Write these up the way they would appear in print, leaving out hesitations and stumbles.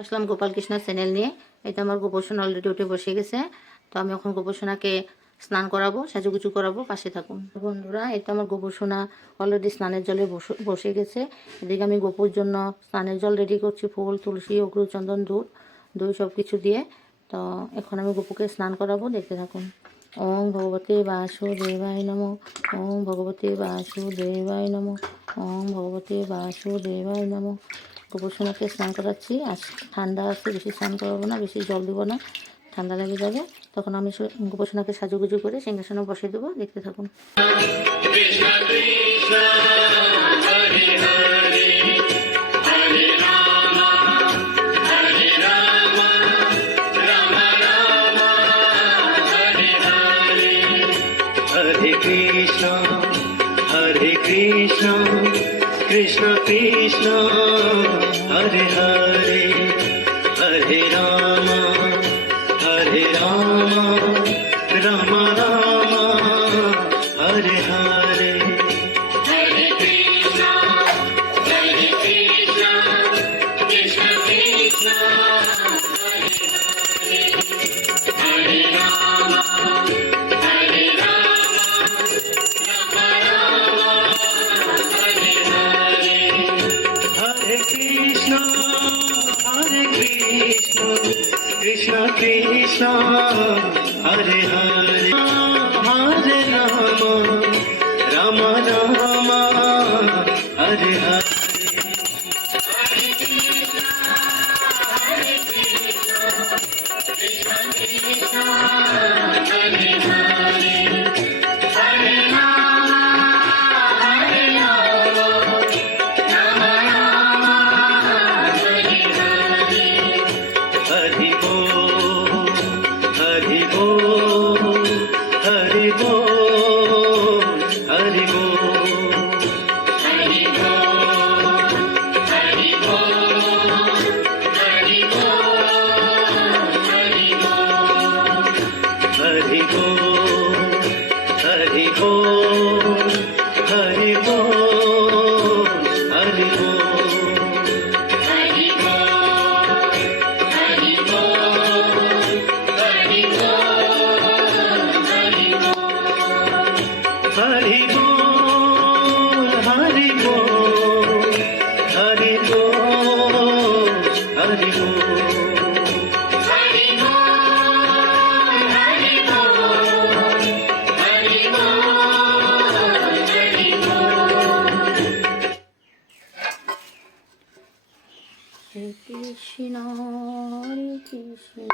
আসলাম Gopal Krishna channel নিয়ে। এই তো আমার গোপোষণা অলরেডি উঠে বসে গেছে। তো আমি এখন গোপোষণাকে স্নান করাবো, সাজুগুজু করাবো, পাশে থাকুন বন্ধুরা। এই তো আমার গোপোষণা অলরেডি স্নানের জলে বসে গেছে। এদিকে আমি গোপুর জন্য স্নানের জল রেডি করছি, ফুল, তুলসী, অগ্রু, চন্দন, দই সব কিছু দিয়ে। তো এখন আমি গোপুকে স্নান করাবো, দেখতে থাকুন। ওম ভগবতে বাসুদেবায় নমঃ। ওম ভগবতে বাসুদেবায় নমঃ। ওম ভগবতে বাসুদেবায় নমঃ। গোপোষণাকে স্নান করাচ্ছি। আজ ঠান্ডা আছে, বেশি স্নান করাবো না, বেশি জল দেবো না, ঠান্ডা লেগে যাবে। তখন আমি গোপোষণাকে সাজুগুজু করে সিংহাসনে বসে দেবো, দেখতে থাকুন। हरे Krishna Krishna Krishna Hare Hare Hare Ram Ram Ram Hare Hare Hare Krishna Krishna Krishna Hare Hare Hare Ram Krishna Krishna Hare Hare Hare Ram Ram Hare Hare Hare Krishna, Hare Krishna.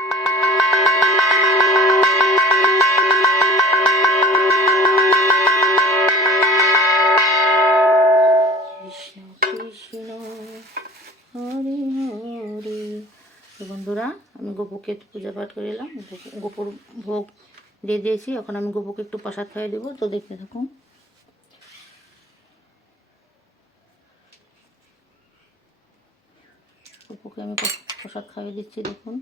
Krishna Krishna, Hare Hare. তো বন্ধুরা, আমি গোপুকে পূজা পাঠ করে এলাম, গোপুর ভোগ দিয়ে দিয়েছি। এখন আমি গোপুকে একটু প্রসাদ খাইয়ে দেবো, তো দেখতে থাকুন। গোপুকে আমি প্রসাদ খাইয়ে দিচ্ছি, দেখুন।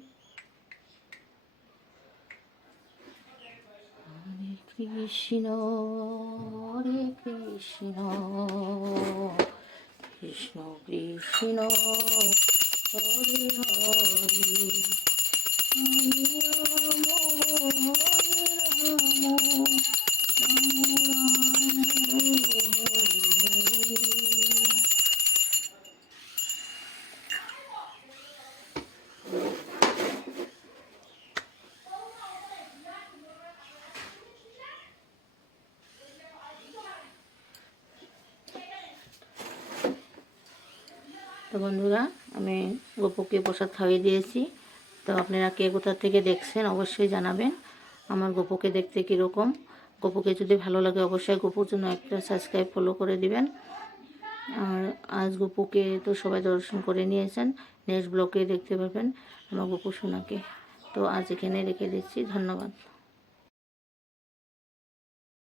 হরে কৃষ্ণ হরে কৃষ্ণ কৃষ্ণ কৃষ্ণ হরে হরে হরে রাম তো বন্ধুরা, আমি গোপুকে প্রসাদ খাইয়ে দিয়েছি। তো আপনারা কে কোথা থেকে দেখছেন অবশ্যই জানাবেন আমার গোপুকে দেখতে কীরকম। গোপুকে যদি ভালো লাগে অবশ্যই গোপুর জন্য একটা সাবস্ক্রাইব, ফলো করে দিবেন। আর আজ গোপুকে তো সবাই দর্শন করে নিয়েছেন, নেক্সট ব্লগে দেখতে পাবেন আমার গোপু সোনাকে। তো আজ এখানে রেখে দিচ্ছি, ধন্যবাদ।